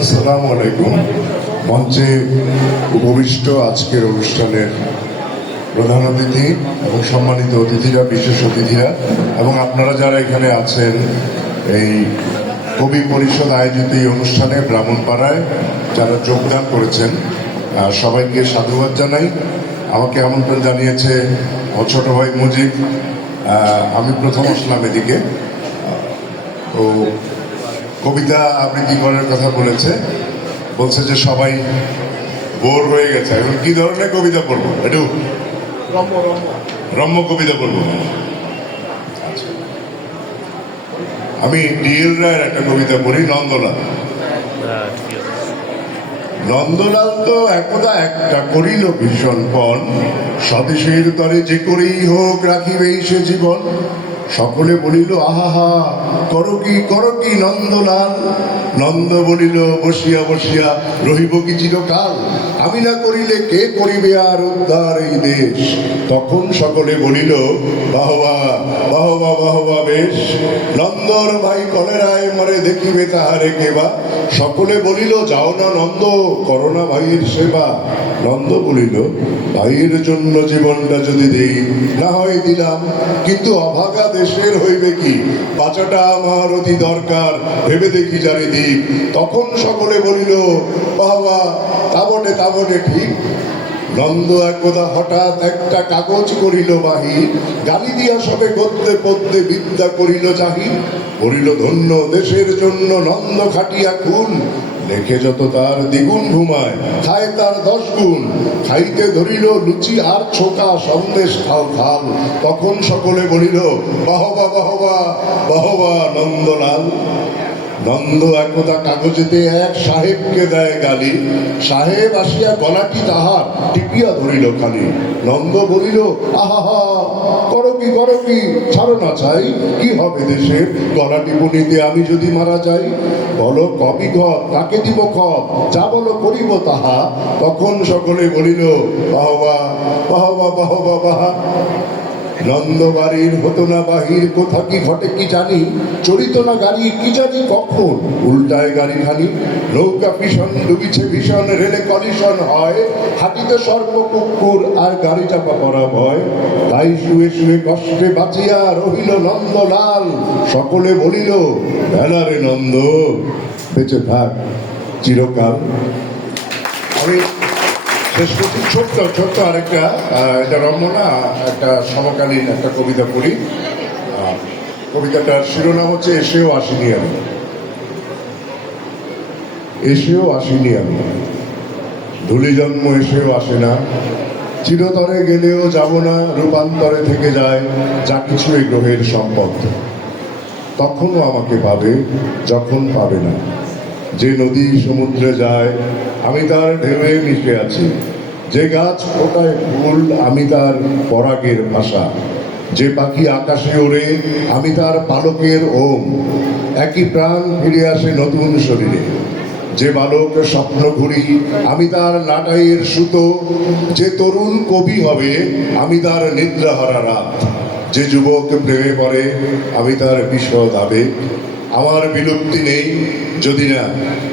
আসসালামু আলাইকুম। মঞ্চে উপবিষ্ট আজকের অনুষ্ঠানের প্রধান অতিথি এবং সম্মানিত অতিথিরা, বিশেষ অতিথিরা এবং আপনারা যারা এখানে আছেন, এই কবি পরিষদ আয়োজিত এই অনুষ্ঠানে ব্রাহ্মণপাড়ায় যারা যোগদান করেছেন সবাইকে সাধুবাদ জানাই। আমাকে আমন্ত্রণ জানিয়েছে ছোট ভাই মুজিব। আমি প্রথম আসলাম এদিকে। তো কবিতা আবৃত্তি করার কথা বলেছে? বলছে যে সবাই বোর হয়ে গেছে। এখন কি ধরনের কবিতা পড়ব একটু রম্য কবিতা পড়ব। আমি ডিএল রায়ের একটা কবিতা পড়ি নন্দলাল। নন্দলাল তো একদা একটা করিল ভীষণ পণ। স্বদেশের তরে যে করেই হোক রাখিবেই সে জীবন। সকলে বলিল, আহাহা, করো কি করো কি নন্দলাল? নন্দ বলিল, বসিয়া বসিয়া রহিব কি চিরকাল? আমি না করিলে কে করিবে আর উদ্ধার এই দেশ? তখন সকলে বলিল, বাহবা বাহবা বাহবা বেশ। নন্দর ভাই কলেরায় মরে দেখিবে তাহারে কেবা সকলে বলিল, যাও না নন্দ করোনা ভাইয়ের সেবা। নন্দ বলিল, ভাইয়ের জন্য জীবনটা যদি দেই, না হয় দিলাম। কিন্তু অভাগা দেশের হইবে কি? বাঁচাটা আমার অতি দরকার, ভেবে দেখি জানি দিক। তখন সকলে বলিল, বাবা তা বটে ঠিক। নন্দ একদা হঠাৎ একটা কাগজ করিল বাহি, গালি দিয়া সবে গদ্যে পদ্যে বিদ্যা করিল চাহি করিল ধন্য, দেশের জন্য নন্দ খাটিয়া খুন। লেখে যত তার দ্বিগুণ ঘুমায়, খায় তার দশ গুণ। খাইতে ধরিল লুচি আর ছোকা সন্দেশ খাও খাল। তখন সকলে বলিল, বাহবা বাহবা বাহবা নন্দলাল। নন্দ একদা কাগজেতে এক সাহেবকে দেয় গালি। সাহেব আসিয়া গলাটি তাহার টিপিয়া ধরিল খালি। নন্দ বলিল, আহা করো কি? ছাড়ো চাই। কি হবে দেশে? গলা টিপুনিতে আমি যদি মারা যাই, বলো কবি ঘর তাকে দিব খব যা বলো করিব তাহা। তখন সকলে বলিল, বাহবা বাহবা বাহবা, বাহা। নন্দ বাড়ির হতো না বাহির, কোথা কি ঘটে কি জানি চলিত না গাড়ি কি জানি কখন, উল্টায় গাড়ি খানি নৌকা ভীষণ ডুবিছে ভীষণ, রেলে কলিশন হয় হাতিতে সর্প, কুকুর আর গাড়ি চাপা পড়া ভয়। তাই শুয়ে শুয়ে কষ্টে বাঁচিয়া রহিল নন্দ লাল সকলে বলিল, বেলা রে নন্দ, বেঁচে থাক, চিরকাল। আমি শেষ করছি। ছোট্ট ছোট্ট আরেকটা এটা রমনা একটা সমকালীন একটা কবিতা পড়ি। কবিতাটার শিরোনাম হচ্ছে, এসেও আসিনি আমি। এসেও আসিনি আমি। ধুলি জন্ম এসেও আসে না। চিরতরে গেলেও যাব না, রূপান্তরে থেকে যায়, যা কিছু এই গ্রহের সম্পদ। তখনও আমাকে পাবে, যখন পাবে না। যে নদী সমুদ্রে যায়, আমি তার ঢেউয়ে মিশে আছি। যে গাছ ফোটায় ফুল, আমি তার পরাগের ভাষা। যে পাখি আকাশে ওড়ে, আমি তার পালকের ওম। একই প্রাণ ফিরে আসে নতুন শরীরে। যে বালক স্বপ্ন ঘুরি, আমি তার লাটাইয়ের সুতো। যে তরুণ কবি হবে, আমি তার নিদ্রাহারা রাত। যে যুবক প্রেমে পড়ে, আমি তার বিশদ আবেগ। আমার বিলুপ্তি নেই যদি না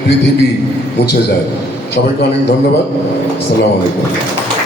পৃথিবী মুছে যায়। সবাইকে অনেক ধন্যবাদ। আসসালামু আলাইকুম।